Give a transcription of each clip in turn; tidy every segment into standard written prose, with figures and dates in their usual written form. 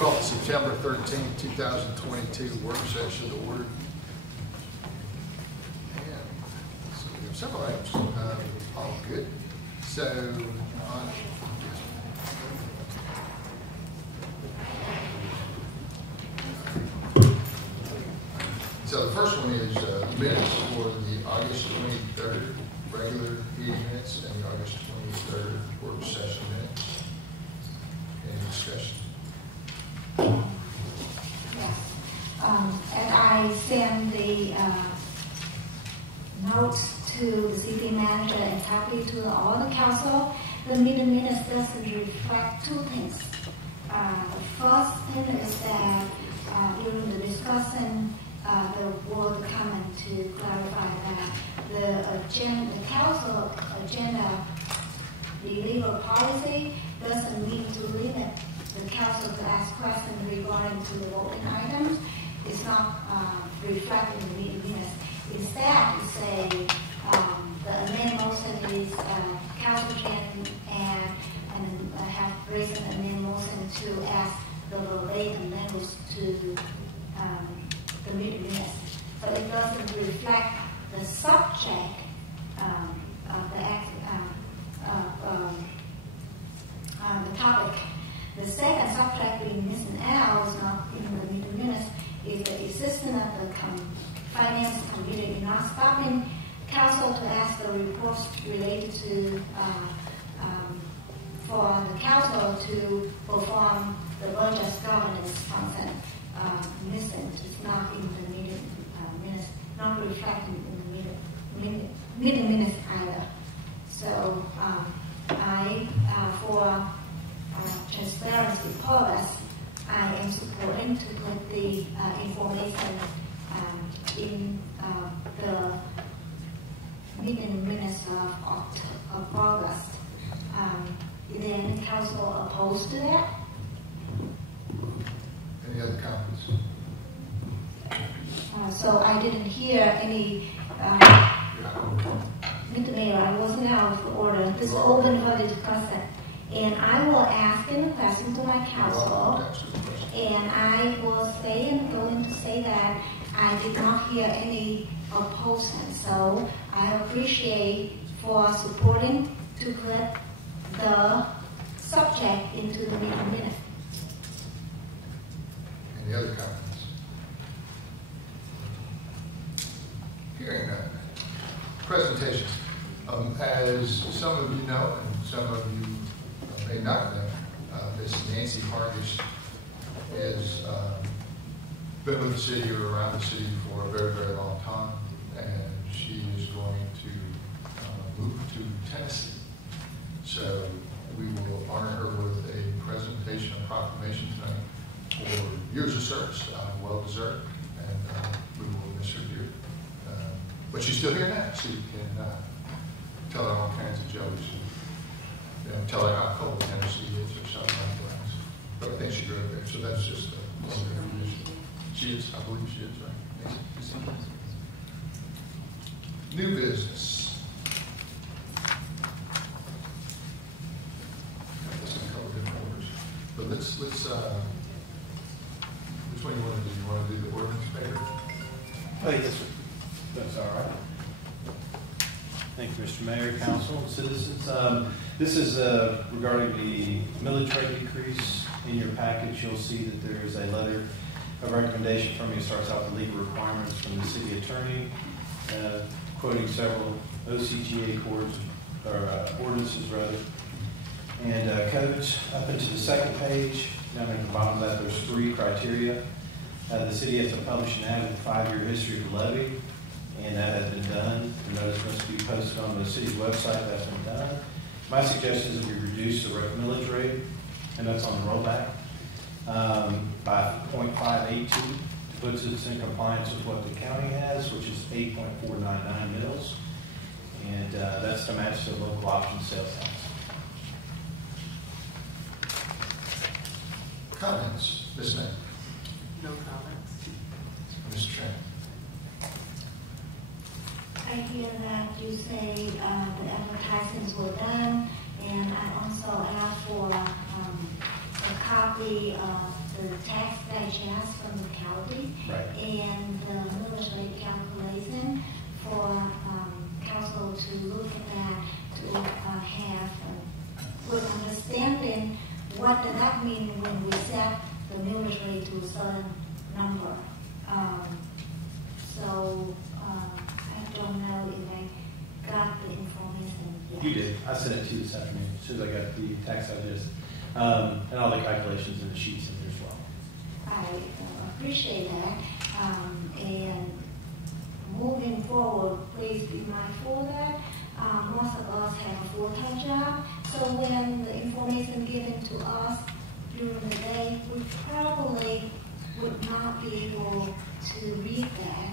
Call the September 13th, 2022 work session to order. And so we have several items. All good. So, so the first one is minutes for the August 23rd regular meeting minutes and the August 23rd work session minutes. Any discussion? And I sent the notes to the city manager and copy to all the council. The meeting minutes doesn't reflect two things. The first thing is that during the discussion, the board comment to clarify that the council agenda, the legal policy doesn't mean to limit the council to ask questions regarding to the voting items. It's not reflected in the meeting minutes. Instead, we say the amendment motion is council can and have raised an amendment motion to ask the verbatim language to the meeting minutes. But it doesn't reflect the subject of the topic. The second subject being missing out is not in the meeting minutes is the existence of the finance committee not stopping council to ask the reports related to for the council to perform the budget governance function. Missing is not in the meeting minutes, not reflected in the meeting minutes either. So I for transparency purpose, I am supporting to put the information in the meeting minutes of August. Then council opposed to that? Any other comments? So I didn't hear any. Mr. Mayor, I wasn't out of order. This open for the discussion. And I will ask a question to my council, and I will say and going to say that I did not hear any opposition. So I appreciate for supporting to put the subject into the meeting minutes. Any other comments? Hearing none. Presentations. As some of you know, and some of you may not know, Miss Nancy Hargis has been with the city or around the city for a very, very long time, and she is going to move to Tennessee. So we will honor her with a presentation and proclamation tonight for years of service, well deserved, and we will miss her dearly. But she's still here now, so you can tell her all kinds of jokes. Tell her how cold Tennessee is or something like that. But I think she grew up there, so that's just a little bit of information. She is, I believe she is, right? New business. That's in a couple different orders. But let's which one you want to do? You want to do the ordinance favor? Oh, yes, sir. That's all right. Thank you, Mr. Mayor, Council, and citizens. This is regarding the millage rate increase. In your package, you'll see that there is a letter of recommendation from me. It starts out with legal requirements from the city attorney, quoting several OCGA codes, or ordinances rather, and codes. Up into the second page, down at the bottom of that, there's 3 criteria. The city has to publish an added 5-year history of the levy, and that has been done. The notice must be posted on the city's website. That's been done. My suggestion is that we reduce the millage rate, and that's on the rollback, by 0.582, puts us in compliance with what the county has, which is 8.499 mils, and that's to match the local option sales tax. Comments? Ms. May? No comments. Mr. Tran? I hear that you say the advertisements were done, and I also asked for a copy of the tax digest from the county Right. and the millage rate calculation for council to look at that, to have good understanding what does that mean when we set the millage rate to a certain number. So I don't know if I got the information yet. You did. I sent it to you this afternoon as soon as I got the tax digest and all the calculations and the sheets in there as well. I appreciate that. And moving forward, please be mindful that most of us have a full-time job. So when the information given to us during the day, we probably would not be able to read that.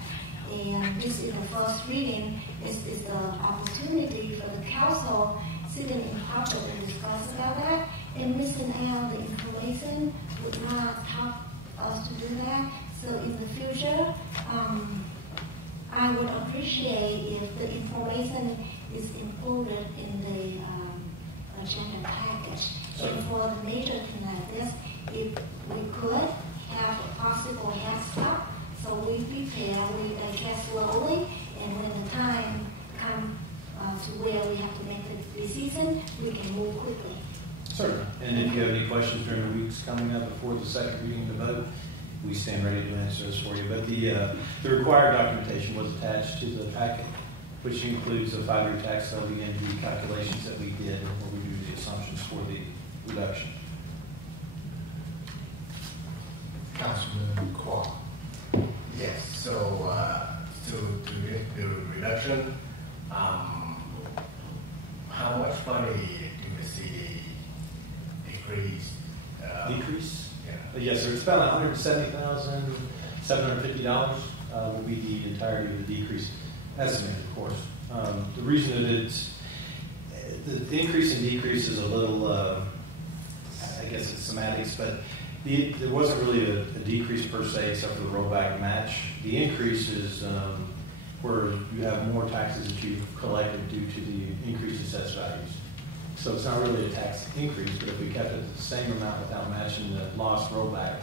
And this is the first reading. It's an opportunity for the council sitting in public to discuss about that. And missing out the information would not help us to do that. So in the future, I would appreciate if the information is included in the agenda package. And for the major thing like this, if we could have a possible head start, so we prepare, we digest slowly, and when the time comes to where we have to make the decision, we can move quickly. Certainly. And if you have any questions during the weeks coming up before the second reading of the vote, we stand ready to answer those for you. But the required documentation was attached to the packet, which includes the 5-year tax levy and the calculations that we did where we do the assumptions for the reduction. Councilman Quah. Yes, so to the reduction, how much money do the city decrease? Decrease? Yeah. Yes, sir. It's about $170,750 will be the entirety of the decrease, estimated, of course. The reason that it's the increase and decrease is a little, I guess it's semantics, but there wasn't really a decrease per se except for the rollback match. The increase is where you have more taxes that you've collected due to the increase in assessed values. So it's not really a tax increase, but if we kept it the same amount without matching the loss rollback,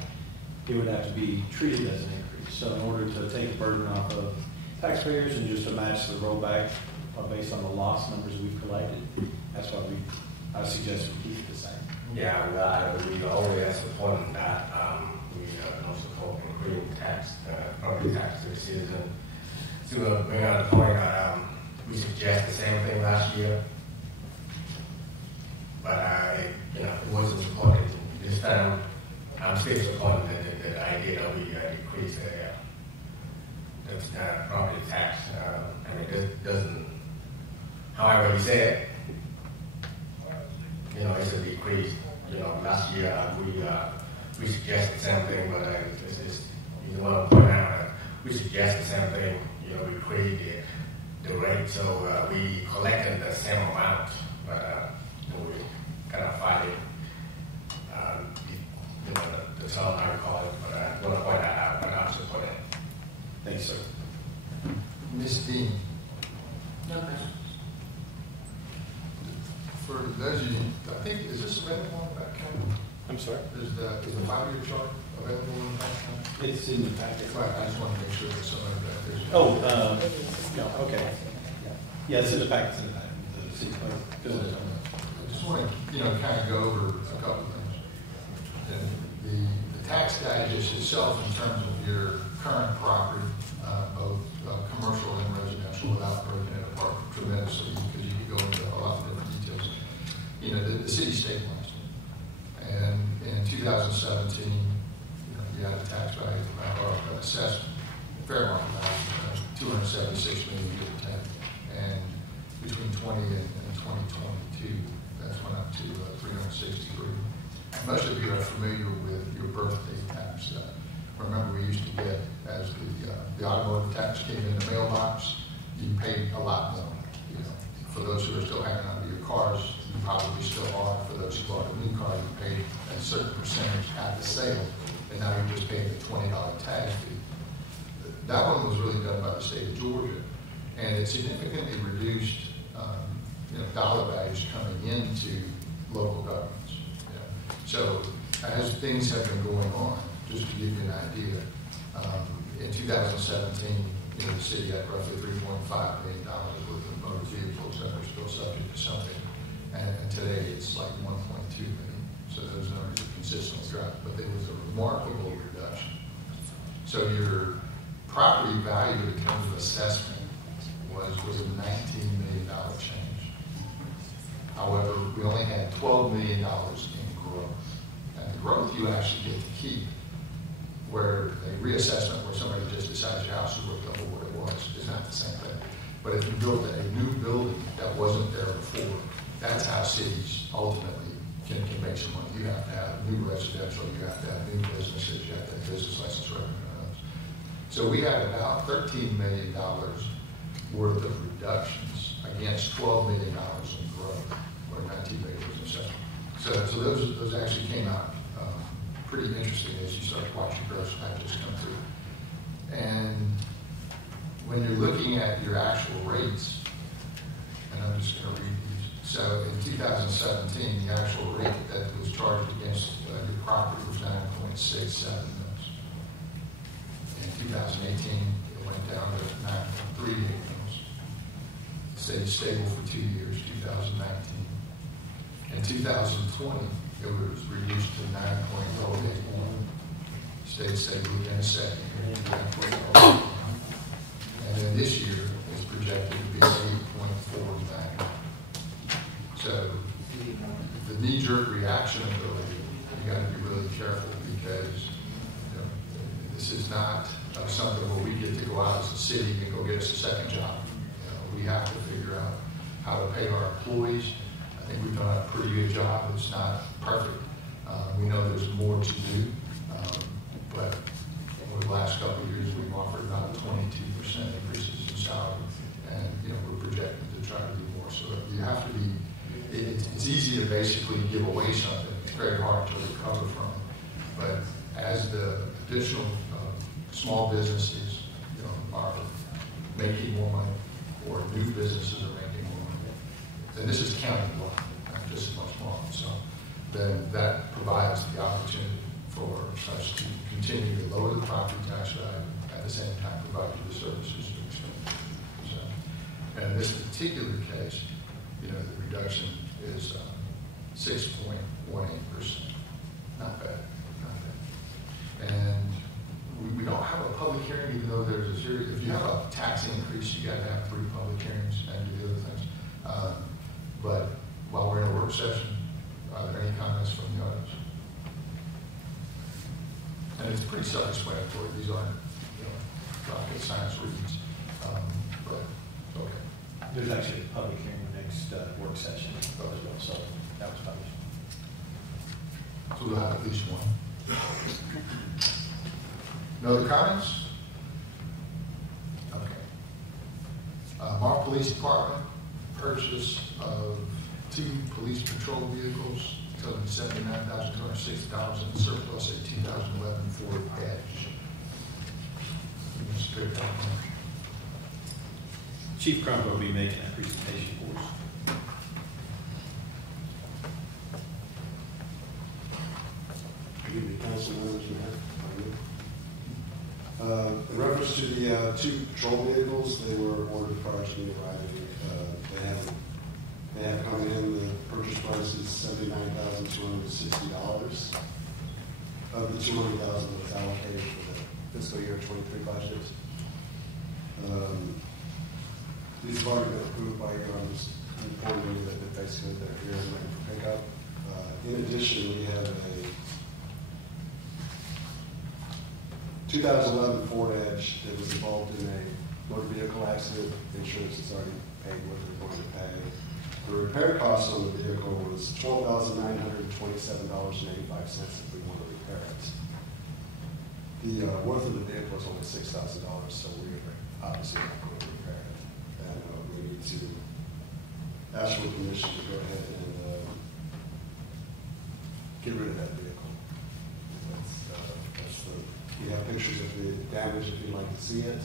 it would have to be treated as an increase. So in order to take the burden off of taxpayers and just to match the rollback based on the loss numbers we've collected, that's why I suggest we keep it the same. Yeah, we always support that. We don't support increasing property tax to the citizen. To bring out the point, we suggest the same thing last year, but it wasn't supported this time. I'm still supporting the idea that we decrease the property tax. It doesn't. However, he said, it's a decrease. Last year we suggest the same thing, but you want to point out that we suggest the same thing. We created the rate, so we collected the same amount, but we kind of fight it. The term I call it, but I want to point that out, but I'm supporting it. Thanks, sir. Ms. Dean. No questions. For those of you, I think, is this available on the back counter? I'm sorry? Is the 5-year chart available on the back counter? It's in the packet. Right, I just want to make sure that somebody back there's. Oh, no, okay. Yeah, it's in the packet. It's in the packet. The city clerk. I just want to, kind of go over a couple of things. And the tax digest itself, in terms of your current property, both commercial and residential, without breaking it apart tremendously, because you could go into a lot of different details. The city stabilized. And in 2017, you had a tax value or assessment, fair market value, $276 million, give or take. And between 20 and 2022, that's went up to 363. Most of you are familiar with your birthday tax. Remember, we used to get, as the automotive tax came in the mailbox, you paid a lot more. For those who are still hanging on to your cars, you probably still are. For those who bought a new car, you paid a certain percentage at the sale, and now you're just paying the $20 tax fee. That one was really done by the state of Georgia, and it significantly reduced dollar values coming into local governments. So as things have been going on, just to give you an idea, in 2017, the city had roughly $3.5 million worth of motor vehicles that are still subject to something, and today it's like 1.2 million. So those numbers have consistently dropped, but there was a remarkable reduction. So your property value in terms of assessment was a $19 million change. However, we only had $12 million in growth. And the growth you actually get to keep, where a reassessment where somebody just decides your house is worth double what it was is not the same thing. But if you built a new building that wasn't there before, that's how cities ultimately can make some money. You have to have new residential, you have to have new businesses, you have to have business license revenue. So we had about $13 million worth of reductions against $12 million in growth, or $19 million was assessment. So those actually came out pretty interesting as you start watching gross factors come through. And when you're looking at your actual rates, and I'm just going to read these. So in 2017, the actual rate that was charged against your property was 9.67 mils. In 2018, it went down to 9.38 mils. It stayed stable for 2 years, 2019. In 2020, it was reduced to 9.08. Stayed stable again a second year, 9.08. And then this year is projected to be 8.49. So the knee-jerk reaction ability, you got to be really careful because this is not something where we get to go out as a city and go get us a second job. We have to figure out how to pay our employees. I think we've done a pretty good job. It's not perfect. We know there's more to do, but over the last couple of years, we've offered about 22% increases in salary, and we're projected to try to do more. So you have to be. It's easy to basically give away something. It's very hard to recover from it. But as the additional small businesses, are making more money, or new businesses are making more money, then this is county-wide, not just as much more. So then that provides the opportunity for us to continue to lower the property tax value, at the same time provide you the services you expect. So, and in this particular case, the reduction is 6.18%. Not bad, not bad. And we don't have a public hearing, even though there's a series. If you have a tax increase, you got to have 3 public hearings and do the other things. But while we're in a work session, are there any comments from the audience? And it's pretty self-explanatory. These aren't, rocket science readings, but okay. There's actually a public hearing next work session as well, so that was published. So we'll have at least one. No other comments? Okay. Morrow Police Department purchase of 2 police patrol vehicles, totaling $79,260 and surplus a 2011 Ford Edge. Chief Crump will be making that presentation for us. Good evening, council members. In reference to the 2 patrol vehicles, they were ordered prior to me arriving. They have come in. The purchase price is $79,260. Of the $200,000 that was allocated for the fiscal year 23 budget. These have already been approved by you. I'm just informing you that basically they're here and ready for pickup. In addition, we have a 2011 Ford Edge that was involved in a motor vehicle accident. Insurance is already paid what they're going to pay. The repair cost on the vehicle was $12,927.85 if we want to repair it. The worth of the vehicle is only $6,000, so we're obviously not going to repair it. And we need to ask for permission to go ahead and get rid of that vehicle. We have pictures of the damage if you'd like to see it.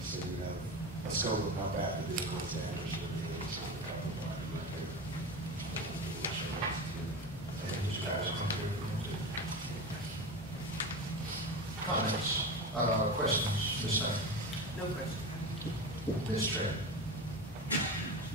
So you have a scope of how bad the vehicle is damaged. Questions, Ms. Simon? No question. Ms. Tran?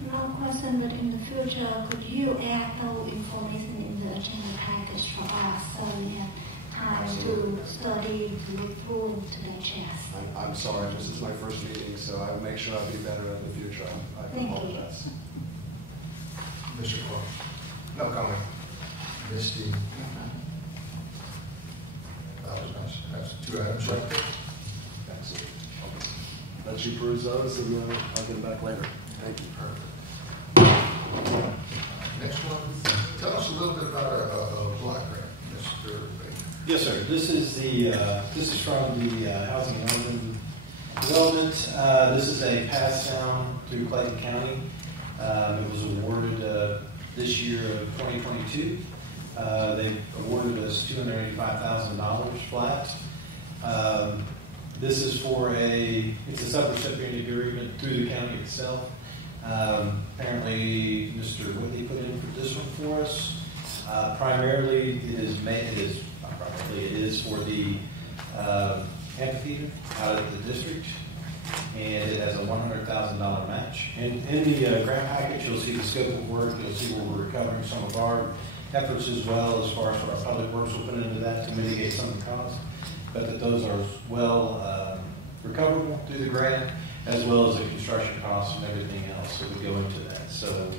No question, but in the future, could you add no information in the agenda package for us so we have time to study, to look through, to digest? I'm sorry, this is my first meeting, so I'll make sure I'll be better in the future. I Thank you. apologize. Mr. Clark? No comment. Ms. Dean? That was nice. That's 2 items right there. Excellent. I'll let you peruse those, and I'll get them back later. Thank you. Next one, tell us a little bit about our block grant, Mr. Baker. Yes, sir. This is from the Housing and Urban Development. This is a pass down through Clayton County. It was awarded this year of 2022. They awarded us $285,000 flat. This is for it's a subrecipient agreement through the county itself. Apparently, Mr. Whitley put in for this one for us. Primarily, it is for the amphitheater out at the district, and it has a $100,000 match. And in the grant package, you'll see the scope of work. You'll see where we're recovering some of our efforts as well, as far as what our public works will put into that to mitigate some of the costs. But that those are well recoverable through the grant, as well as the construction costs and everything else that would go into that. So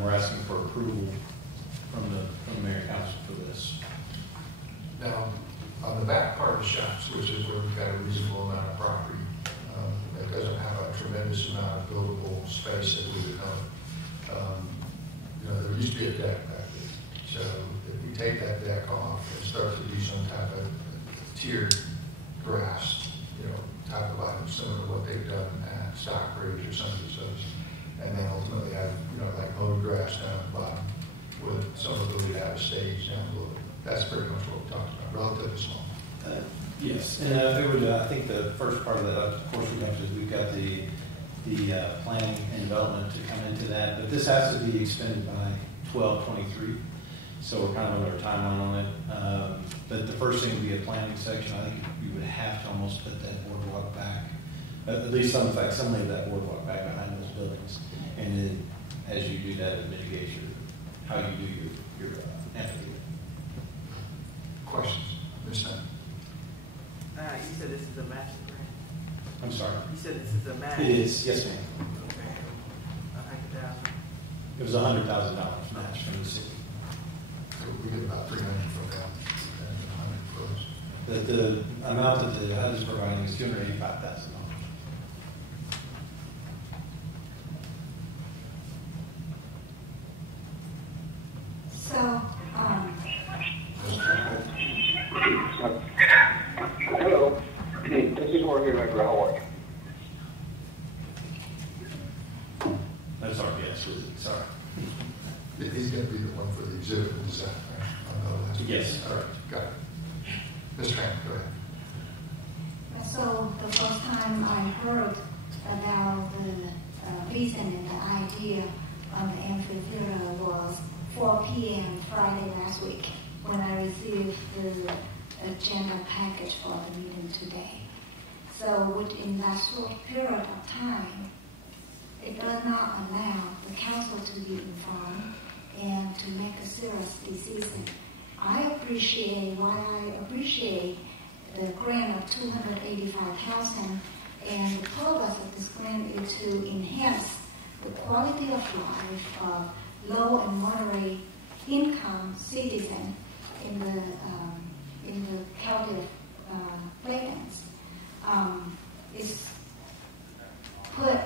we're asking for approval from the mayor and council for this. Now, on the back part of the shops, which is where we've got a reasonable amount of property, that doesn't have a tremendous amount of buildable space that we would know. There used to be a deck back there. So if we take that deck off and start to do some type of tiered grass, type of item similar to what they've done at Stockbridge or some of these others, and then ultimately have, like mowed grass down at the bottom with some ability to have a stage down below. That's pretty much what we're talking about, relatively small. Yes, and I think the first part of that, of course, we've got the planning and development to come into that, but this has to be expended by 12/23, so we're kind of under a timeline on it. But the first thing would be a planning section. I think we would have to almost put that boardwalk back, at least some facsimile of that boardwalk back behind those buildings, and then as you do that, it mitigates how you do your amphitheater. Questions? Ms. Simon? You said this is a match grant? I'm sorry. You said this is a match? It is, yes, ma'am. Okay. $100,000. It was $100,000 match from the city. So we get about 300 from that, and 100 for us. The amount that the HUD is providing is $285,000. So, Hello, this is Jorge Rivera. How are you? I'm sorry, yes, sorry. He's going to be the one for the exhibit and design, right? I know that. Yes, all right. Got it. Ms. Tran, go ahead. so the first time I heard about the vision and the idea on the amphitheater was 4 p.m. Friday last week when I received the agenda package for the meeting today. So within that short period of time, it does not allow the council to be informed and to make a serious decision. I appreciate the grant of $285,000, and the purpose of this grant is to enhance the quality of life of low and moderate income citizens in the county of Plains. It's put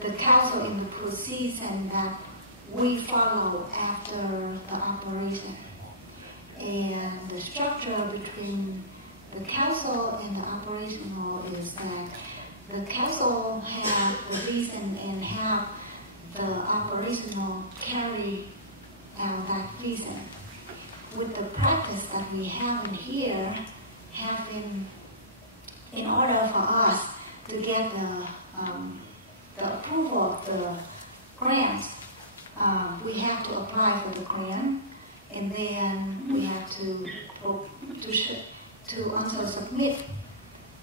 the council in the position that we follow after the operation. And the structure between the council and the operational is that the council have the vision and have the operational carry out that vision. With the practice that we have in here, have been, in order for us to get the approval of the grants, we have to apply for the grant, and then we have to to also submit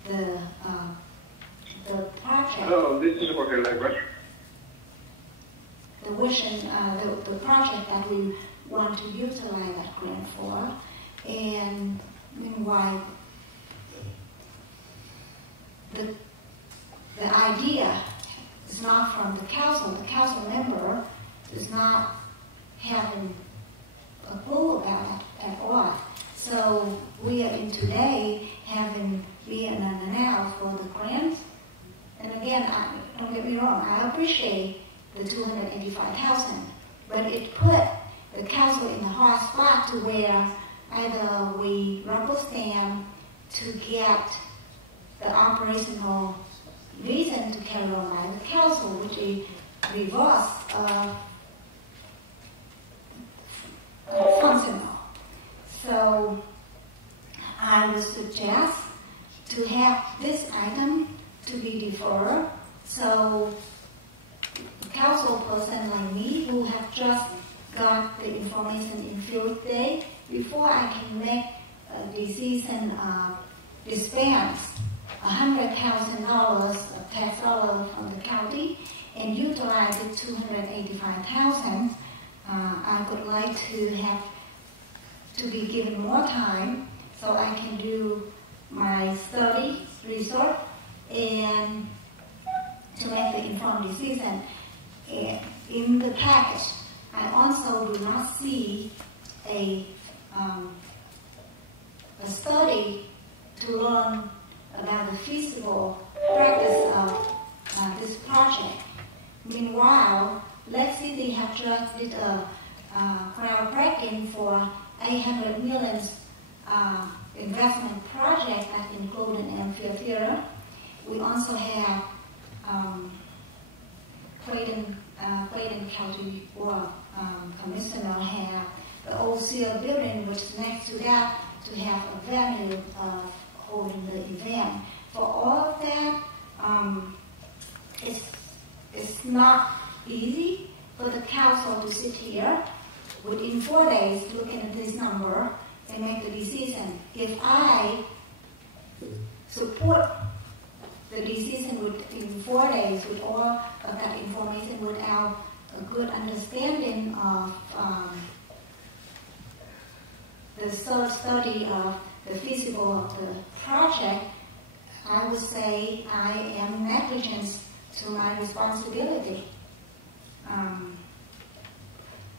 the project. Hello, this is Jorge Legras. The vision, the project that we want to utilize that grant for, and meanwhile, the idea is not from the council. The council member is not having a clue about it at all. So we are in today having been an now for the grant. And again, don't get me wrong, I appreciate the $285,000, but it put the council in the hard spot to where either we rubber stamp to get the operational reason to carry on by the council, which is reverse functional. So I would suggest to have this item to be deferred, so the council person like me who have just got the information in field day, before I can make a decision dispense $100,000 of tax dollars from the county and utilize the $285,000. I would like to have to be given more time so I can do my study, research, and to make the informed decision. In the package, I also do not see a study to learn about the feasible practice of this project. Meanwhile, let's see, they have just did a groundbreaking for $800 million investment project that includes an amphitheater. We also have Clayton County Commissioner have the old seal building, which is next to that, to have a venue of holding the event. For all of that, it's not easy for the council to sit here within 4 days looking at this number and make the decision. If I support the decision within 4 days with all of that information without a good understanding of the study of the feasible of the project, I would say I am negligent to my responsibility.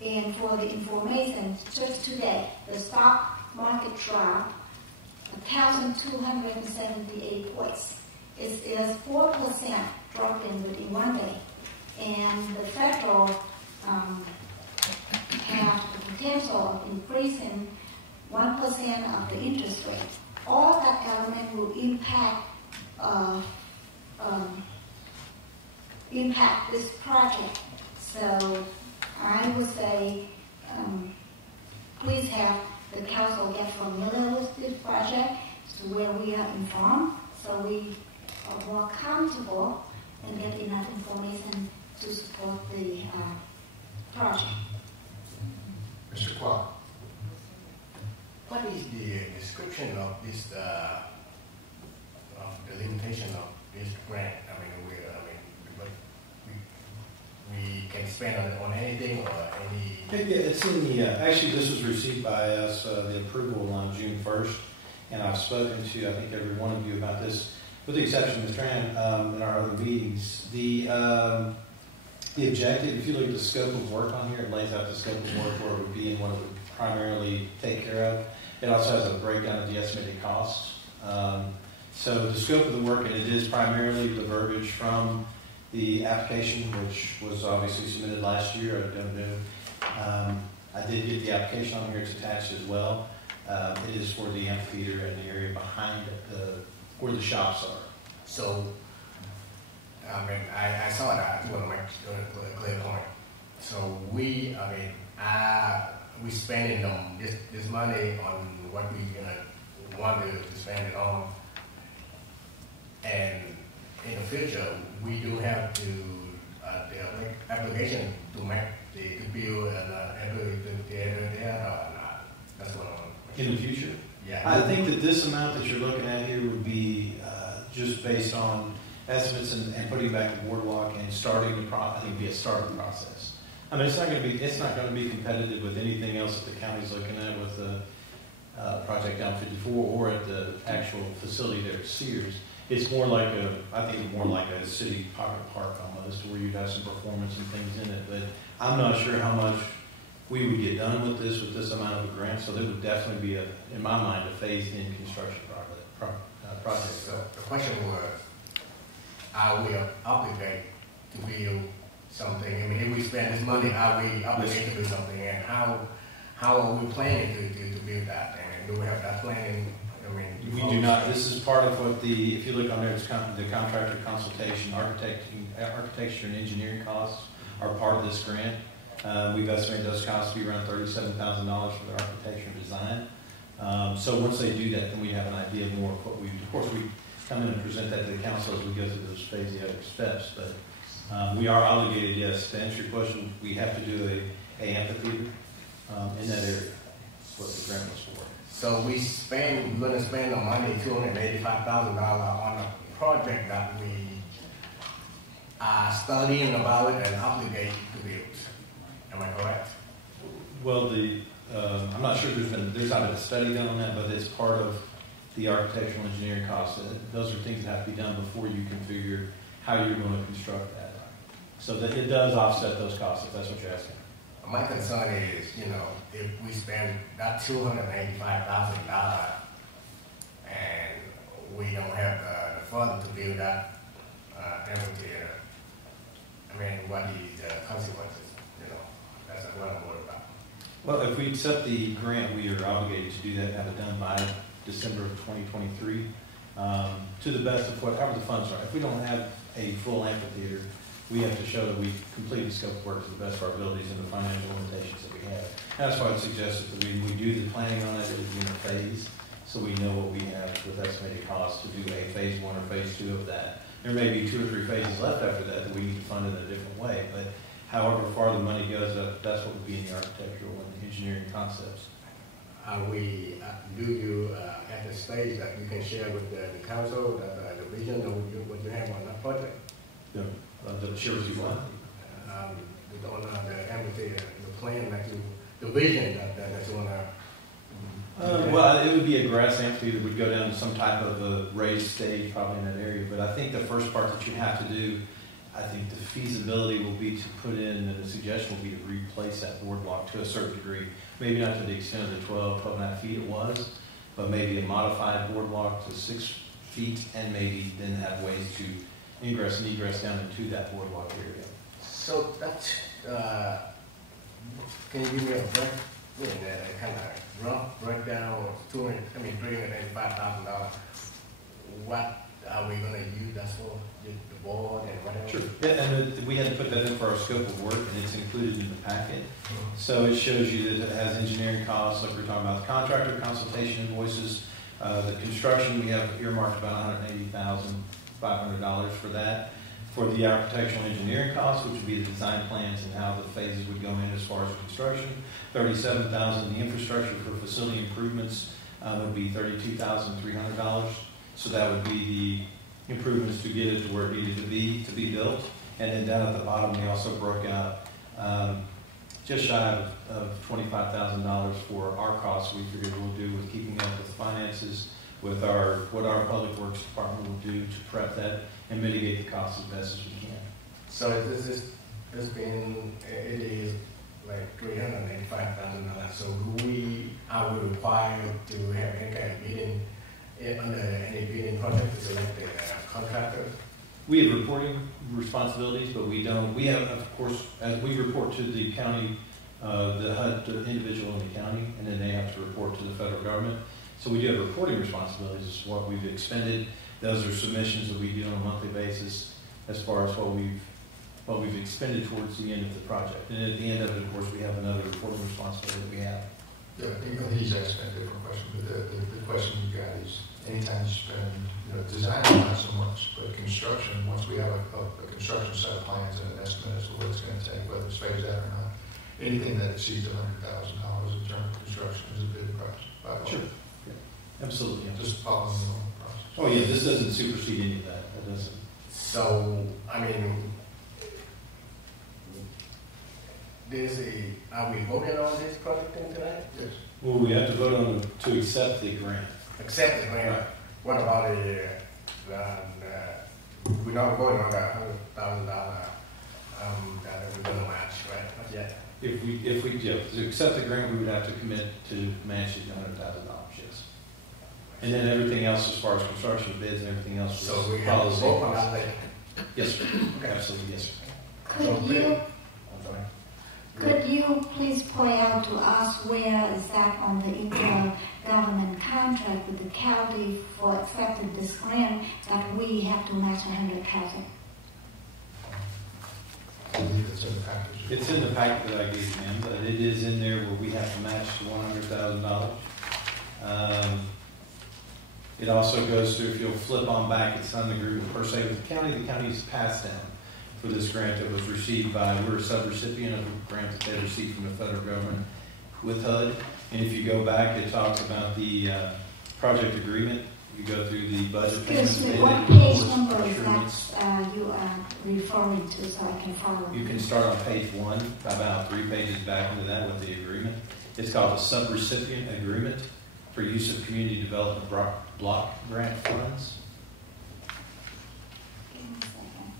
And for the information, just today, the stock market dropped 1,278 points. It is 4% dropping within 1 day. And the federal have the potential of increasing 1% of the interest rate. All that element will impact this project. So I would say, please have the council get familiar with this project to where we are informed, so we are more comfortable and get enough information to support the project. Mr. Kwok. What is the description of this, of the limitation of this grant? We can spend on anything or any... Yeah, it's in the, actually this was received by us, the approval on June 1st, and I've spoken to, I think, every one of you about this, with the exception of Ms. Tran, in our other meetings. The objective, if you look at the scope of work on here, it lays out the scope of work where it would be and what it would primarily take care of. It also has a breakdown of the estimated costs. So the scope of the work, and it is primarily the verbiage from the application, which was obviously submitted last year. I don't know. I did get the application on here. It's attached as well. It is for the amphitheater and the area behind where the shops are. So, I saw that. I want to make a clear point. So we spending this money on what we want to spend it on, and in the future we do have to the application to make the bill and everything there. That's what I'm. In the future? Yeah. I think that this amount that you're looking at here would be just based on estimates and putting back the boardwalk and starting the I think it'd be a starting process. I mean, it's not going to be competitive with anything else that the county's looking at with the project down 54 or at the actual facility there at Sears. It's more like I think more like a city pocket park almost, where you'd have some performance and things in it. But I'm not sure how much we would get done with this amount of a grant. So there would definitely be in my mind, a phased-in construction project. So the question was, are we obligated to build something? I mean, if we spend this money, are we obligated to do something? And how are we planning to build that? And do we have that planning? I mean, we do not. This is part of what if you look on there, it's the contractor consultation, architecture and engineering costs are part of this grant. We've estimated those costs to be around $37,000 for the architecture and design. So once they do that, then we have an idea more of what of course, we come in and present that to the council as we go through those phased other steps. But we are obligated, yes, to answer your question, we have to do a amphitheater in that area. That's what the grant was for. So we're going to spend the money, $285,000 on a project that we are studying about it and obligated to build. Am I correct? Well, I'm not sure there's not been a study done on that, but it's part of the architectural engineering costs. Those are things that have to be done before you configure how you're going to construct that. So that it does offset those costs, if that's what you're asking. My concern is, if we spend that $285,000 and we don't have the fund to build that amphitheater, I mean, what is the consequences? That's what I'm worried about. Well, if we accept the grant, we are obligated to do that and have it done by December of 2023 to the best of whatever the funds are. If we don't have a full amphitheater, we have to show that we completed scope of work to the best of our abilities and the financial limitations that we have. And that's why I suggested that we do the planning on it in a phase, so we know what we have with estimated costs to do a phase 1 or phase 2 of that. There may be 2 or 3 phases left after that we need to fund in a different way, but however far the money goes, that's what would be in the architectural and engineering concepts. Do you at the stage that you can share with the council that the vision of what you have on that project? Yeah. The surety fund. On the amphitheater, the plan the vision that you want to. Well, it would be a grass amphitheater that would go down to some type of a raised stage probably in that area. But I think the first part that you have to do, I think the feasibility will be to put in, and the suggestion will be to replace that boardwalk to a certain degree. Maybe not to the extent of the 12.5 feet it was, but maybe a modified boardwalk to 6 feet and maybe then have ways to ingress and egress down into that boardwalk area. So that, can you give me a kind of rough breakdown of $385,000? What are we going to use that for? The board and whatever? Sure. Yeah, and we had to put that in for our scope of work, and it's included in the packet. So it shows you that it has engineering costs, like we're talking about the contractor consultation invoices, the construction. We have earmarked about $180,500 for that. For the architectural engineering costs, which would be the design plans and how the phases would go in as far as construction, $37,000. The infrastructure for facility improvements would be $32,300. So that would be the improvements to get it to where it needed to be built. And then down at the bottom, we also broke out just shy of $25,000 for our costs. We figured we'll do with keeping up with finances, with what our public works department will do to prep that and mitigate the costs as best as we can. So it is like $385,000. So are we required to have any kind of bidding under any bidding project to select the contractor? We have reporting responsibilities, but we don't. We have, of course, as we report to the county, the HUD, the individual in the county, and then they have to report to the federal government. So we do have reporting responsibilities as to what we've expended. Those are submissions that we do on a monthly basis as far as what we've expended towards the end of the project. And at the end of it, of course, we have another reporting responsibility that we have. Yeah, he's asking a different question, but the question you got is anytime you spend, design not so much, but construction, once we have a construction set of plans and an estimate as to what it's going to take, whether it's phased out or not, anything that exceeds $100,000 in terms of construction is a bid price. Sure. Absolutely. Yeah. Just following the normal process. Oh, yeah, this doesn't supersede any of that. It doesn't. So, I mean, are we voting on this project thing tonight? Yes. Well, we have to vote on to accept the grant. Accept the grant. Right. What about we're not voting on that $100,000 that we're gonna match, right? Not yet. If we to accept the grant, we would have to commit to matching $100,000. Yes. And then everything else, as far as construction bids and everything else, So we have to vote on that later. Yes, sir. Absolutely, yes, sir. Could you please point out to us where is that on the intergovernment contract with the county for accepting this grant that we have to match 100,000? I believe it's in the package. It's in the packet that I gave you, ma'am, but it is in there where we have to match $100,000. It also goes through, if you'll flip on back, it's not an agreement per se with the county. The county's passed down for this grant that was received by, we're a subrecipient of a grant that they received from the federal government with HUD. And if you go back, it talks about the project agreement. You go through the budget payments. Excuse me, what page number is that you are referring to so I can follow? You can start on page 1, about 3 pages back into that with the agreement. It's called a subrecipient agreement for use of community development block grant funds. Give me a second.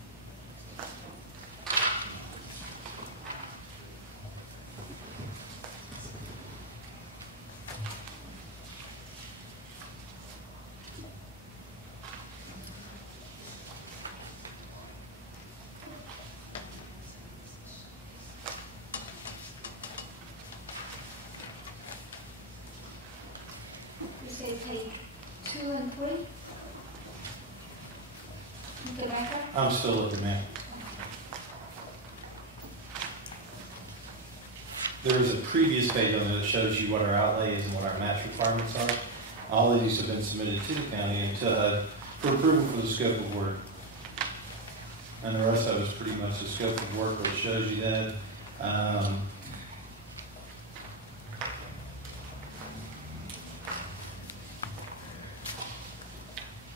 You say page 2 and 3? Okay, back up. I'm still looking, ma'am. There is a previous page on there that shows you what our outlay is and what our match requirements are. All of these have been submitted to the county and to HUD for approval for the scope of work. And the rest of it is pretty much the scope of work where it shows you that.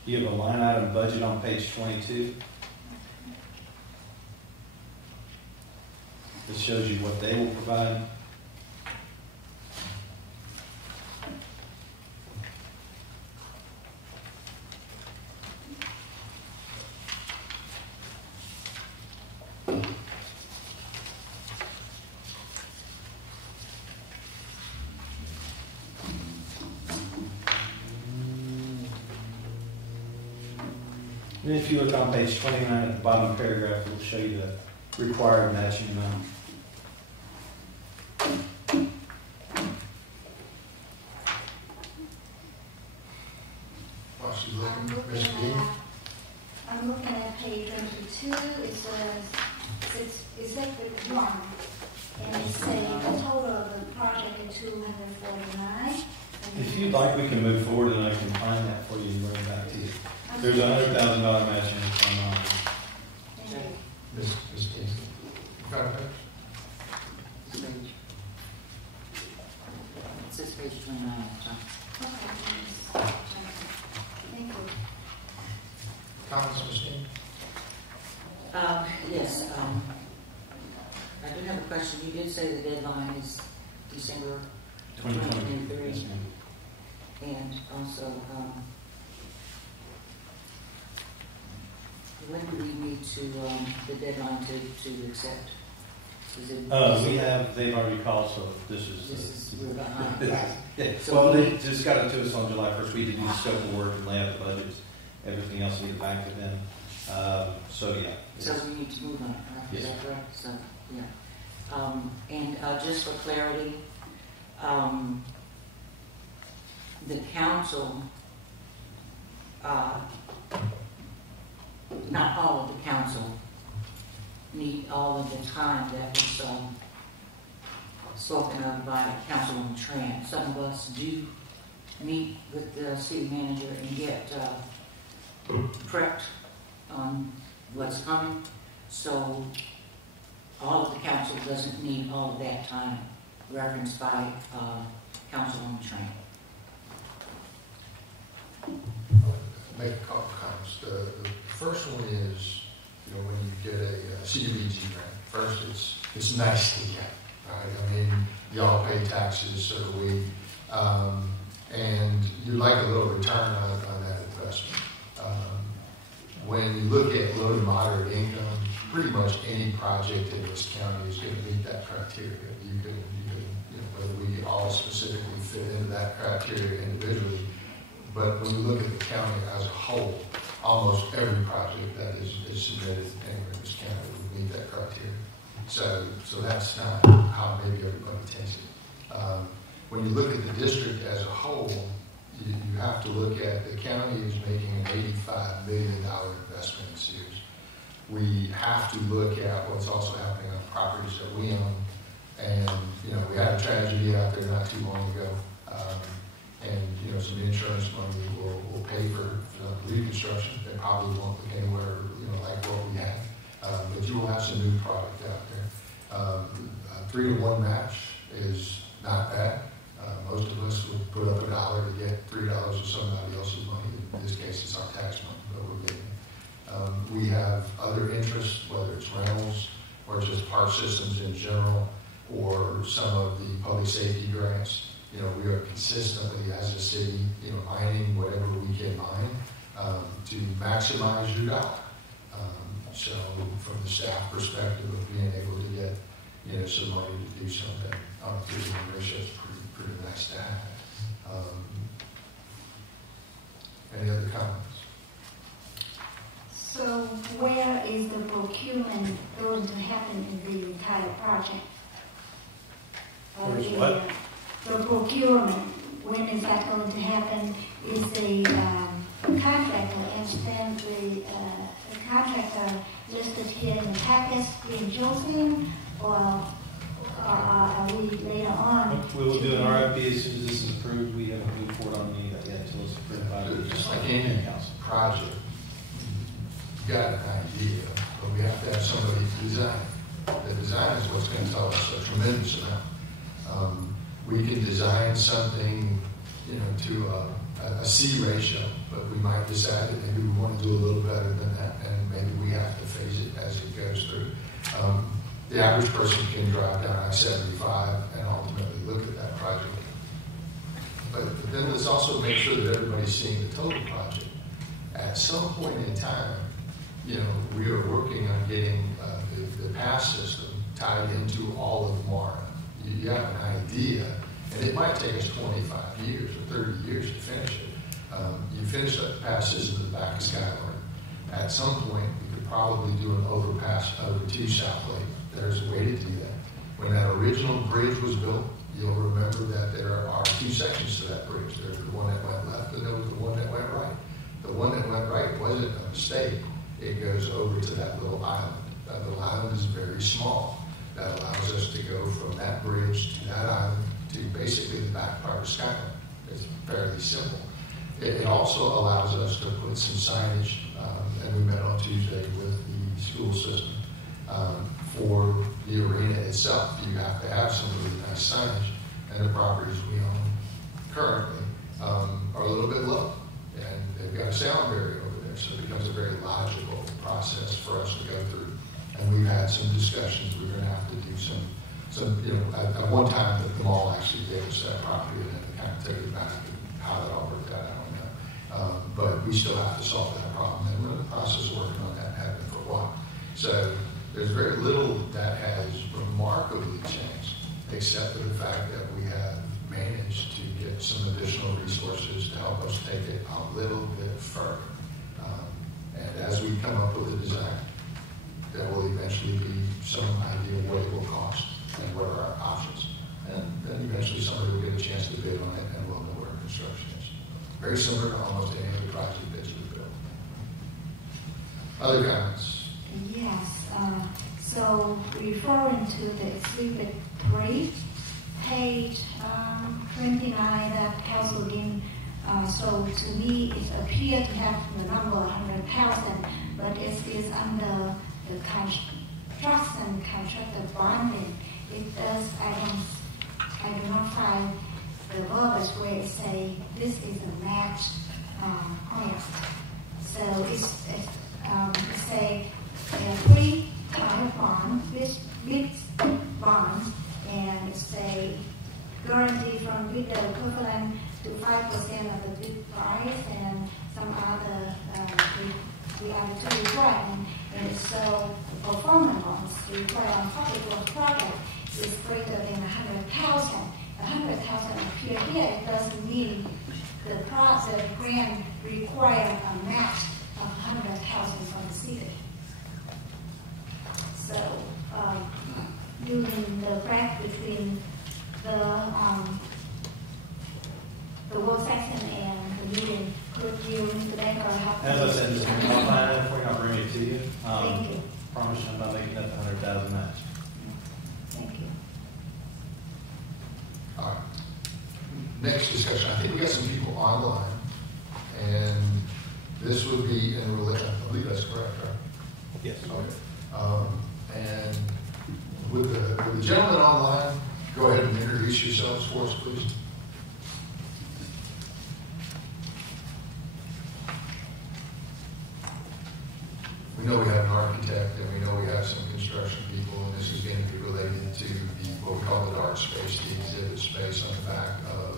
You have a line item budget on page 22. This shows you what they will provide. And if you look on page 29 at the bottom paragraph, it will show you the required matching amount. While she's looking, Ms. Dean, I'm looking at page 22. It says exhibit 1, and it says the total of the project is 249. If you'd like, we can move forward and I can find that for you and bring it back to you. There's a $100,000 matching going on. Thank you. Ms. Dean, you got it? It says page 29. Okay, thanks. Thank you. Comments, Ms. Dean? Yes, I do have a question. You did say the deadline is December 2023. Yes, ma'am. And also, when do we meet to, the deadline to accept? Is it? They've already called, so this is. We're behind, right? Yeah. So Well, we- they just got it to us on July 1st. We did the scope of work and lay out the budgets. Everything else we get back to them. So, yeah. So we need to move on, right? Is Yes. that correct? So, yeah. And just for clarity, the council, not all of the council need all of the time that was spoken of by Councilwoman Tran. Some of us do meet with the city manager and get prepped on what's coming. So all of the council doesn't need all of that time referenced by Councilwoman Tran. make a couple comments. The first one is, you know, when you get a CDBG grant, first it's nice to get, right? I mean, y'all pay taxes, so do we, and you like a little return on that investment. When you look at low to moderate income, pretty much any project in this county is going to meet that criteria. You can, you know, whether we all specifically fit into that criteria individually, but when you look at the county as a whole, almost every project that is submitted anywhere in this county would meet that criteria. So that's not how maybe everybody thinks it. When you look at the district as a whole, you have to look at the county is making an $85 million investment in Sears. We have to look at what's also happening on properties that we own. And, you know, we had a tragedy out there not too long ago. And, you know, some insurance money will pay for the reconstruction. They probably won't look anywhere, you know, like what we had. But you will have some new product out there. 3-to-1 match is not bad. Most of us would put up $1 to get $3 of somebody else's money. In this case, it's our tax money, but we're getting. We have other interests, whether it's rentals or just park systems in general, or some of the public safety grants. You know, we are consistently, as a city, you know, mining whatever we can mine to maximize your dollar. So, from the staff perspective of being able to get, you know, some money to do something on a 3-to-1 ratio is pretty nice to have. Any other comments? So where is the procurement going to happen in the entire project? Where's what? The procurement, when is that going to happen? Is the contractor, and the contractor listed here in the package being chosen, or are we later on? We will do an RFP as soon as this is approved. We haven't moved forward on any of that yet until it's approved by the Just like any council project, you got an idea, but we have to have somebody design. The design is what's going to tell us a tremendous amount. We can design something, you know, to a C ratio, but we might decide that maybe we want to do a little better than that, and maybe we have to phase it as it goes through. The average person can drive down I-75 and ultimately look at that project. But then let's also make sure that everybody's seeing the total project. At some point in time, you know, we are working on getting the pass system tied into all of Morrow. You have an idea, and it might take us 25 years or 30 years to finish it. You finish that pass system in the back of Skyward. At some point, we could probably do an overpass over to South Lake. There's a way to do that. When that original bridge was built, you'll remember that there are 2 sections to that bridge. There's the one that went left, and there was the one that went right. The one that went right wasn't a mistake. It goes over to that little island. That little island is very small. That allows us to go from that bridge to that island to basically the back part of Skyline. It's fairly simple. It also allows us to put some signage, and we met on Tuesday with the school system, for the arena itself. You have to have some really nice signage, and the properties we own currently are a little bit low, and they've got a sound barrier over there, so it becomes a very logical process for us to go through. And we've had some discussions. We're going to have to do some, you know, at one time the mall actually gave us that property, and then they kind of took it back, and how that all worked out, I don't know. But we still have to solve that problem, and we're in the process of working on that, have been for a while. So there's very little that has remarkably changed, except for the fact that we have managed to get some additional resources to help us take it a little bit further. And as we come up with a design, there will eventually be some idea of what it will cost and what are our options. And then eventually somebody will get a chance to bid on it, and we'll know where construction is. Very similar to almost any other project that you build. Other comments? Yes. So referring to the Exhibit 3, page 29 that council in. So to me, it appears to have the number 100,000, but it is under the construction contractor bonding. It does, I do not find the verbiage where it say this is a match grant. So it's a free type of bond, bid bonds, and it's a guarantee from bidder equivalent to 5% of the bid price and some other we have to require. And so performance bonds required on public project is greater than 100,000. 100,000 appear here. It doesn't mean the grant require a match of 100,000 from the city. So using the gap between the work section and the meeting, could you, Mr. Baker, help? As I said, just I'll find it if we're not bringing it to you. Thank you. Promise you I'm not making that the 100,000 match. Thank you. All right. Next discussion. I think we got some people online, and this would be in relation. I believe that's correct, right? Yes. Okay. And with the gentleman online, go ahead and introduce yourselves for us, please. We know we have an architect, and we know we have some construction people, and this is going to be related to what we call the dark space, the exhibit space on the back of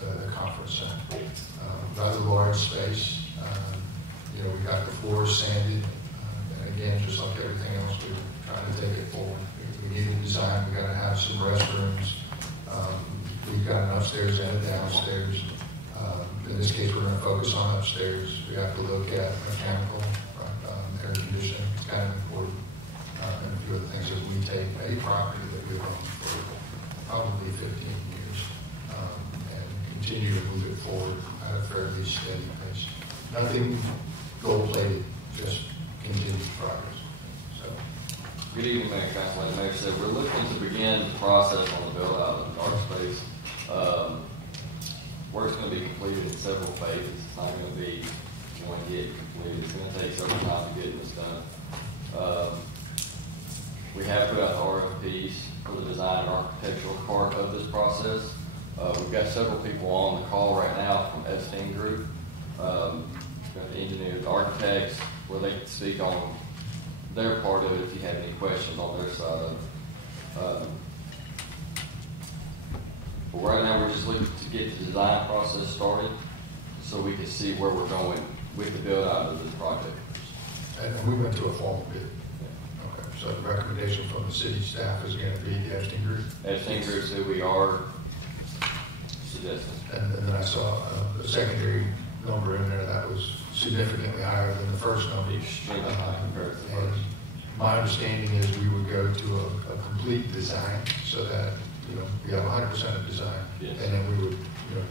the conference center. Rather large space. We got the floors sanded, and again, just like everything else, we were trying to take it forward. We need a design. We got to have some restrooms. We've got an upstairs and a downstairs. In this case, we're going to focus on upstairs. We have to look at mechanical, air conditioning. It's kind of important. And a few other things as we take a property that we've owned for probably 15 years and continue to move it forward at a fairly steady pace. Nothing gold-plated, just continued progress. So, good evening, Mayor, Council. Like the Mayor said, we're looking to begin the process on the build-out of the dark space. Work's going to be completed in several phases. It's not going to be one get completed. It's going to take several time to get this done. We have put out the RFPs for the design and architectural part of this process. We've got several people on the call right now from Epstein Group. We've got the engineers, the architects, where they can speak on their part of it if you have any questions on their side of it. But right now we're just looking to get the design process started so we can see where we're going with the build out of this project. And we went to a formal bid. Okay. So the recommendation from the city staff is going to be the Epstein Group? Epstein Group's who we are suggesting. And then I saw a secondary number in there that was significantly higher than the first number. Extremely high compared to the And first. my understanding is we would go to a complete design so that we have 100% of design, Yes. and then we would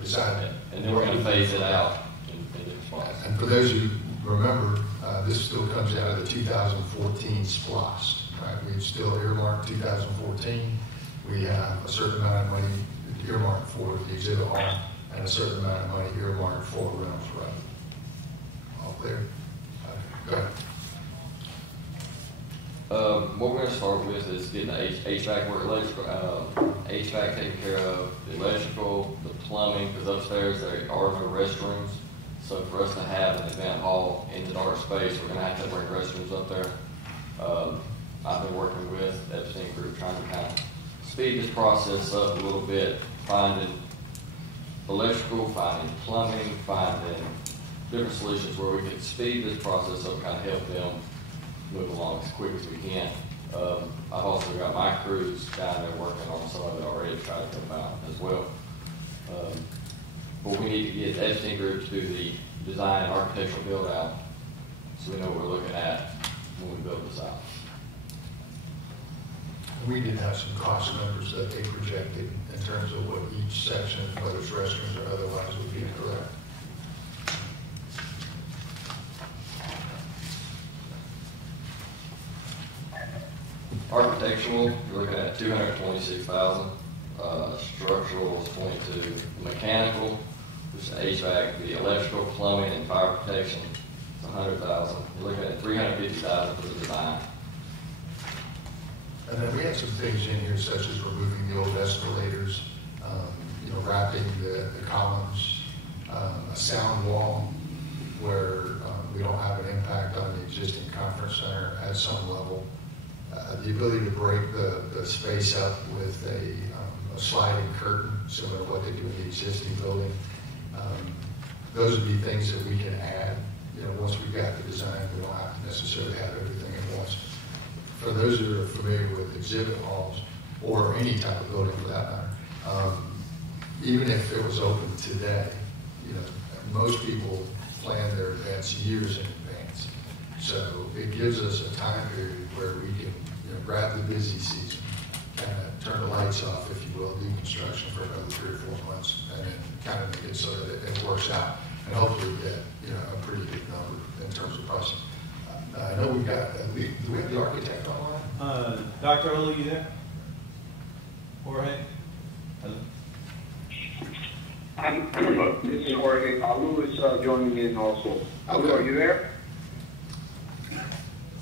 decide it. And then we're going to phase it out in different spots. And for those who remember, this still comes out of the 2014 SPLOST, right? We've still earmarked 2014. We have a certain amount of money earmarked for the exhibit hall and a certain amount of money earmarked for Reynolds Road. All clear? Go ahead. What we're going to start with is getting the HVAC work, HVAC taken care of, the electrical, the plumbing, because upstairs there are no restrooms. So for us to have an event hall in the dark space, we're going to have to bring restrooms up there. I've been working with Epstein Group trying to kind of speed this process up a little bit, finding electrical, finding plumbing, finding different solutions where we can speed this process up and kind of help them move along as quick as we can. I've also got my crews down there working on some of it already to try to help out as well. But we need to get the Epstein Group to do the design and architectural build out so we know what we're looking at when we build this out. We did have some cost numbers that they projected in terms of what each section, whether it's restrooms or otherwise, would be correct. Architectural, you're looking at $226,000. Structural is $22,000. Mechanical, which is HVAC, the electrical, plumbing, and fire protection, is $100,000. You're looking at $350,000 for the design. And then we had some things in here such as removing the old escalators, wrapping the columns, a sound wall, where we don't have an impact on the existing conference center at some level. The ability to break the space up with a sliding curtain, similar to what they do in the existing building. Those would be things that we can add. Once we've got the design, we don't have to necessarily have everything at once. For those who are familiar with exhibit halls, or any type of building for that matter, even if it was open today, most people plan their events years in advance. So it gives us a time period where we can grab the busy season, kind of turn the lights off, if you will, do construction for another 3 or 4 months, and then kind of make it so that it works out, and hopefully get a pretty big number in terms of pricing. I know we've got, do we have the architect online? Dr. Olu, you there? Jorge? Hello? This is Jorge. Lou is joining in also. Okay. Are you there?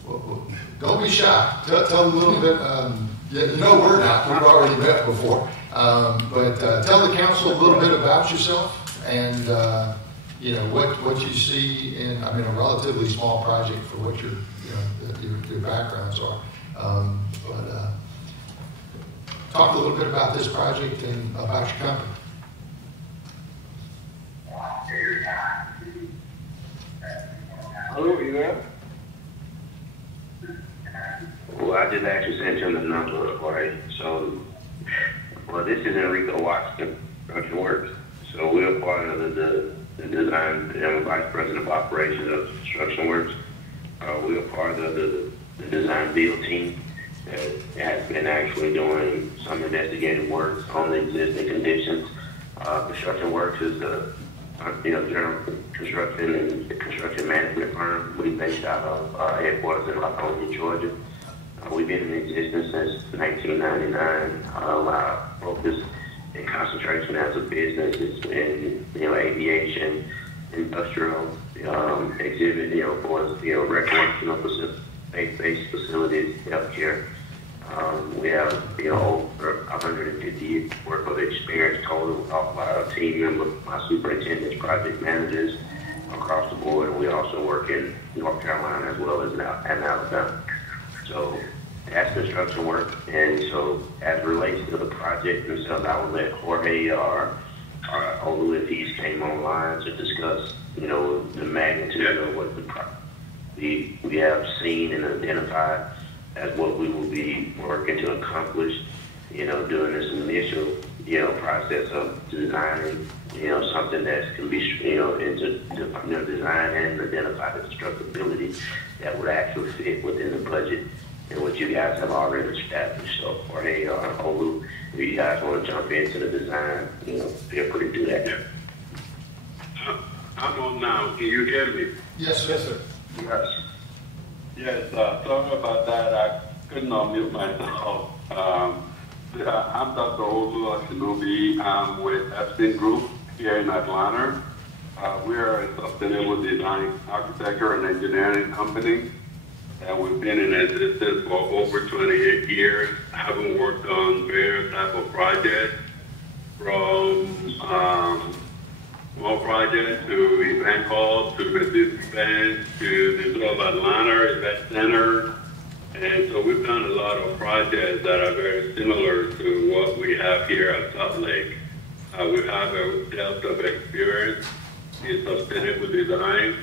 Well, don't be shy. Tell a little bit. We're not. We've already met before. But tell the council a little bit about yourself and what you see in. I mean, a relatively small project for what your backgrounds are. But talk a little bit about this project and about your company. Hello, are you there? Well, I just actually sent him the number, right? So, this is Enrico Watson, Construction Works. So we're part of the design, and vice president of operations of Construction Works. We're part of the design build team that has been actually doing some investigative work on the existing conditions. Construction Works is the general construction and construction management firm. We're based out of headquarters in Lafayette, Georgia. We've been in existence since 1999. Our focus and concentration as a business is in aviation, industrial, exhibit, recreational faith-based facilities, healthcare. We have over 150 years worth of experience total with all of our team members, my superintendents, project managers across the board. We also work in North Carolina as well as in Alabama. So that's construction work. And so as it relates to the project themselves, I will let Jorge or Olu, if he's came online, to discuss the magnitude of what we have seen and identified as what we will be working to accomplish, during this initial, process of designing, something that can be, into design and identify the constructability that would actually fit within the budget and what you guys have already established. So, Jorge or Olu, if you guys want to jump into the design, feel free to do that. Yeah. I'm on now. Can you hear me? Yes, sir. Yes, sir. Yes. Yes, sorry about that. I couldn't unmute myself. I'm Dr. Olu Ashinobi. I'm with Epstein Group here in Atlanta. We are a sustainable design, architecture, and engineering company. And we've been in existence for over 28 years, having worked on various types of projects, from small projects to event halls, to resist events, to the Club Atlanta Event Center. And so we've done a lot of projects that are very similar to what we have here at Salt Lake. We have a depth of experience in sustainable design,